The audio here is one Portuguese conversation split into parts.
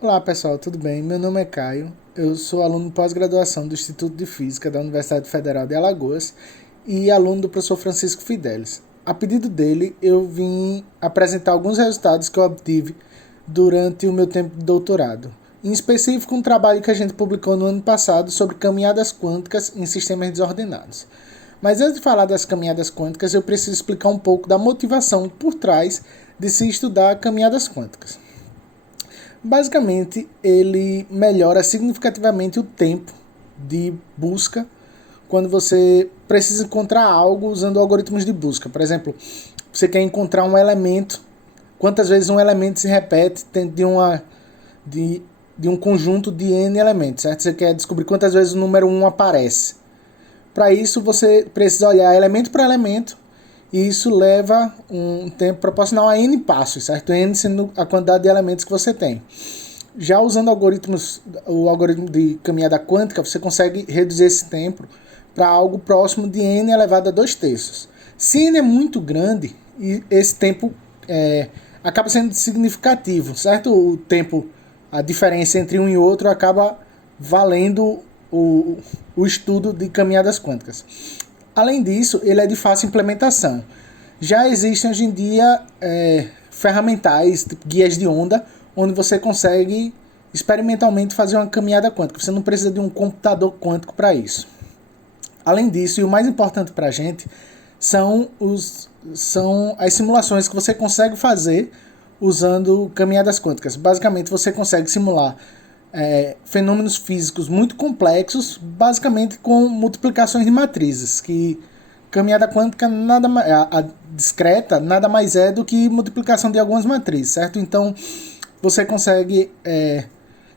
Olá pessoal, tudo bem? Meu nome é Caio, eu sou aluno de pós-graduação do Instituto de Física da Universidade Federal de Alagoas e aluno do professor Francisco Fidelis. A pedido dele, eu vim apresentar alguns resultados que eu obtive durante o meu tempo de doutorado. Em específico, um trabalho que a gente publicou no ano passado sobre caminhadas quânticas em sistemas desordenados. Mas antes de falar das caminhadas quânticas, eu preciso explicar um pouco da motivação por trás de se estudar caminhadas quânticas. Basicamente, ele melhora significativamente o tempo de busca quando você precisa encontrar algo usando algoritmos de busca. Por exemplo, você quer encontrar um elemento, quantas vezes um elemento se repete dentro de um conjunto de N elementos, certo? Você quer descobrir quantas vezes o número 1 aparece. Para isso, você precisa olhar elemento por elemento, e isso leva um tempo proporcional a N passos, certo? N sendo a quantidade de elementos que você tem. Já usando o algoritmo de caminhada quântica, você consegue reduzir esse tempo para algo próximo de N elevado a 2 terços. Se N é muito grande, esse tempo acaba sendo significativo, certo? O tempo, a diferença entre um e outro acaba valendo o estudo de caminhadas quânticas. Além disso, ele é de fácil implementação. Já existem hoje em dia ferramentais, tipo guias de onda, onde você consegue experimentalmente fazer uma caminhada quântica. Você não precisa de um computador quântico para isso. Além disso, e o mais importante para a gente, são as simulações que você consegue fazer usando caminhadas quânticas. Basicamente, você consegue simular fenômenos físicos muito complexos, basicamente com multiplicações de matrizes, que caminhada quântica a discreta nada mais é do que multiplicação de algumas matrizes, certo? Então você consegue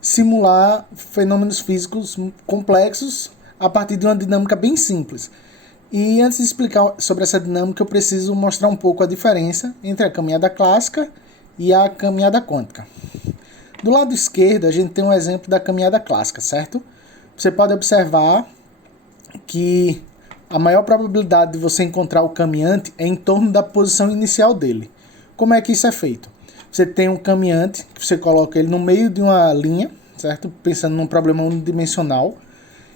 simular fenômenos físicos complexos a partir de uma dinâmica bem simples. E antes de explicar sobre essa dinâmica, eu preciso mostrar um pouco a diferença entre a caminhada clássica e a caminhada quântica. Do lado esquerdo, a gente tem um exemplo da caminhada clássica, certo? Você pode observar que a maior probabilidade de você encontrar o caminhante é em torno da posição inicial dele. Como é que isso é feito? Você tem um caminhante, que você coloca ele no meio de uma linha, certo? Pensando num problema unidimensional.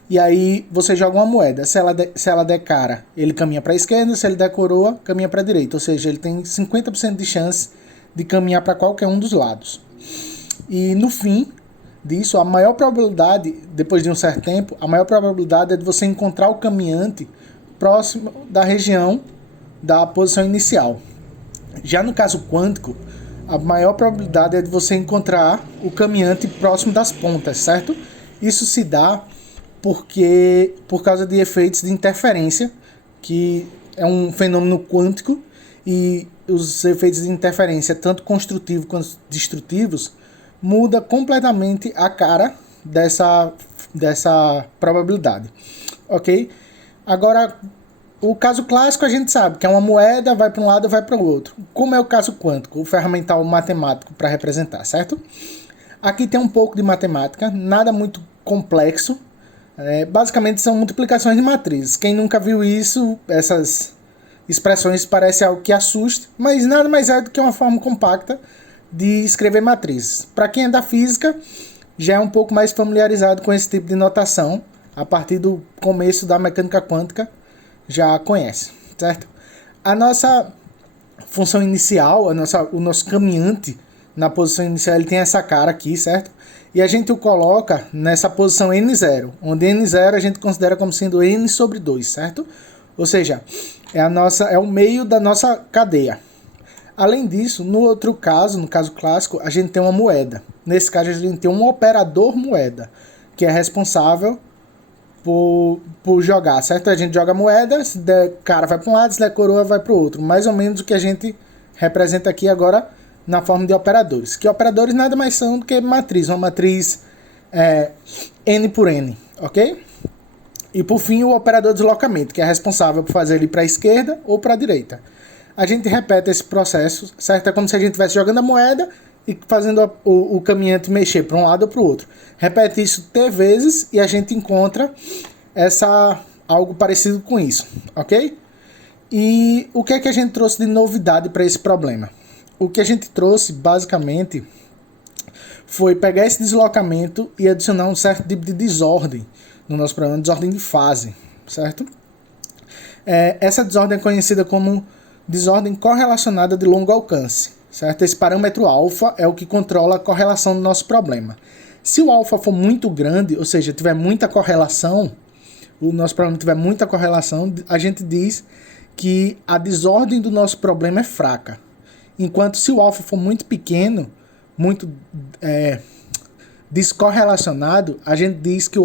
E aí você joga uma moeda. Se ela der cara, ele caminha para a esquerda. Se ele der coroa, caminha para a direita. Ou seja, ele tem 50% de chance de caminhar para qualquer um dos lados. E no fim disso, a maior probabilidade, depois de um certo tempo, a maior probabilidade é de você encontrar o caminhante próximo da região da posição inicial. Já no caso quântico, a maior probabilidade é de você encontrar o caminhante próximo das pontas, certo? Isso se dá por causa de efeitos de interferência, que é um fenômeno quântico, e os efeitos de interferência, tanto construtivos quanto destrutivos, muda completamente a cara dessa probabilidade, ok? Agora, o caso clássico a gente sabe que é uma moeda, vai para um lado, vai para o outro. Como é o caso quântico, o ferramental matemático para representar, certo? Aqui tem um pouco de matemática, nada muito complexo. Basicamente são multiplicações de matrizes. Quem nunca viu isso, essas expressões parecem algo que assusta, mas nada mais é do que uma forma compacta de escrever matrizes. Para quem é da física, já é um pouco mais familiarizado com esse tipo de notação, a partir do começo da mecânica quântica, já conhece, certo? A nossa função inicial, o nosso caminhante na posição inicial, ele tem essa cara aqui, certo? E a gente o coloca nessa posição n0, onde n0 a gente considera como sendo n sobre 2, certo? Ou seja, é o meio da nossa cadeia. Além disso, no outro caso, no caso clássico, a gente tem uma moeda. Nesse caso, a gente tem um operador moeda, que é responsável por jogar, certo? A gente joga moeda, se der cara vai para um lado, se der coroa vai para o outro. Mais ou menos o que a gente representa aqui agora na forma de operadores. Que operadores nada mais são do que matriz, uma matriz n por n, ok? E por fim, o operador de deslocamento, que é responsável por fazer ele para a esquerda ou para a direita. A gente repete esse processo, certo? É como se a gente estivesse jogando a moeda e fazendo o caminhante mexer para um lado ou para o outro. Repete isso T vezes e a gente encontra algo parecido com isso, ok? E o que é que a gente trouxe de novidade para esse problema? O que a gente trouxe, basicamente, foi pegar esse deslocamento e adicionar um certo tipo de desordem no nosso problema, desordem de fase, certo? Essa desordem é conhecida como desordem correlacionada de longo alcance, certo? Esse parâmetro alfa é o que controla a correlação do nosso problema. Se o alfa for muito grande, ou seja, tiver muita correlação, o nosso problema tiver muita correlação, a gente diz que a desordem do nosso problema é fraca. Enquanto se o alfa for muito pequeno, muito descorrelacionado, a gente diz que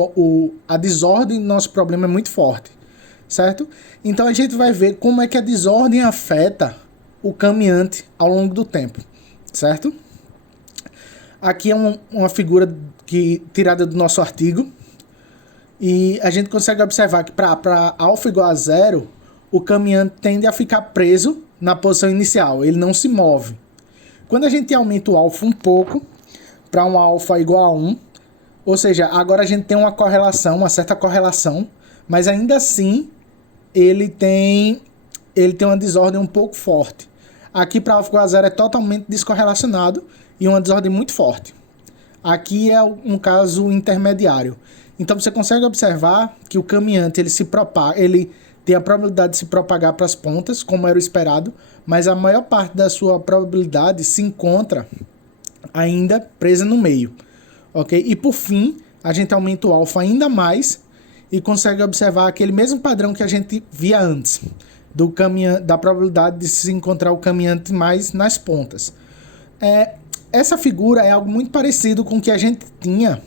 a desordem do nosso problema é muito forte, certo? Então a gente vai ver como é que a desordem afeta o caminhante ao longo do tempo, certo? Aqui é uma figura tirada do nosso artigo, e a gente consegue observar que para alfa igual a 0, o caminhante tende a ficar preso na posição inicial, ele não se move. Quando a gente aumenta o alfa um pouco, para um alfa igual a 1, ou seja, agora a gente tem uma correlação, uma certa correlação, mas ainda assim ele tem uma desordem um pouco forte. Aqui para alfa igual a 0 é totalmente descorrelacionado e uma desordem muito forte. Aqui é um caso intermediário. Então você consegue observar que o caminhante ele tem a probabilidade de se propagar para as pontas, como era o esperado, mas a maior parte da sua probabilidade se encontra ainda presa no meio, ok? E por fim, a gente aumenta o alfa ainda mais e consegue observar aquele mesmo padrão que a gente via antes, da probabilidade de se encontrar o caminhante mais nas pontas. Essa figura é algo muito parecido com o que a gente tinha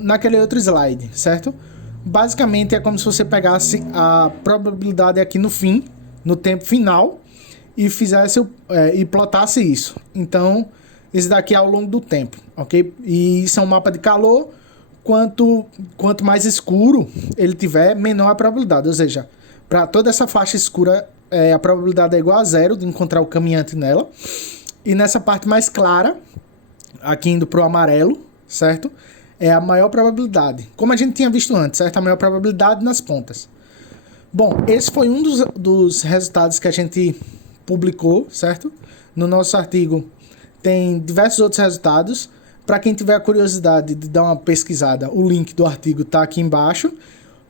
naquele outro slide, certo? Basicamente é como se você pegasse a probabilidade aqui no fim, no tempo final, e e plotasse isso. Então, esse daqui é ao longo do tempo, ok? E isso é um mapa de calor. Quanto mais escuro ele tiver, menor a probabilidade. Ou seja, para toda essa faixa escura, a probabilidade é igual a 0 de encontrar o caminhante nela. E nessa parte mais clara, aqui indo para o amarelo, certo? É a maior probabilidade. Como a gente tinha visto antes, certo? A maior probabilidade nas pontas. Bom, esse foi um dos resultados que a gente publicou, certo? No nosso artigo tem diversos outros resultados. Para quem tiver a curiosidade de dar uma pesquisada, o link do artigo está aqui embaixo.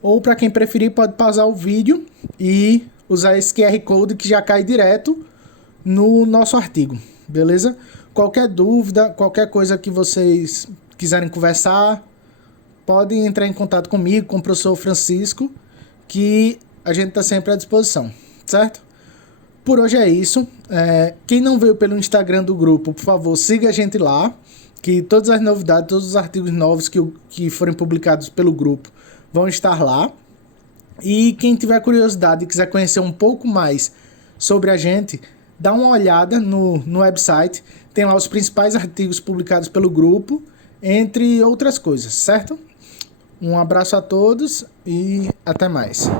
Ou para quem preferir, pode pausar o vídeo e usar esse QR Code que já cai direto no nosso artigo, beleza? Qualquer dúvida, qualquer coisa que vocês quiserem conversar, podem entrar em contato comigo, com o professor Francisco, que a gente está sempre à disposição, certo? Por hoje é isso. Quem não veio pelo Instagram do grupo, por favor, siga a gente lá, que todas as novidades, todos os artigos novos que forem publicados pelo grupo vão estar lá. E quem tiver curiosidade e quiser conhecer um pouco mais sobre a gente, dá uma olhada no website, tem lá os principais artigos publicados pelo grupo, entre outras coisas, certo? Um abraço a todos e até mais.